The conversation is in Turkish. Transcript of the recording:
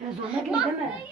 Ya zorla gel Bastığın deme.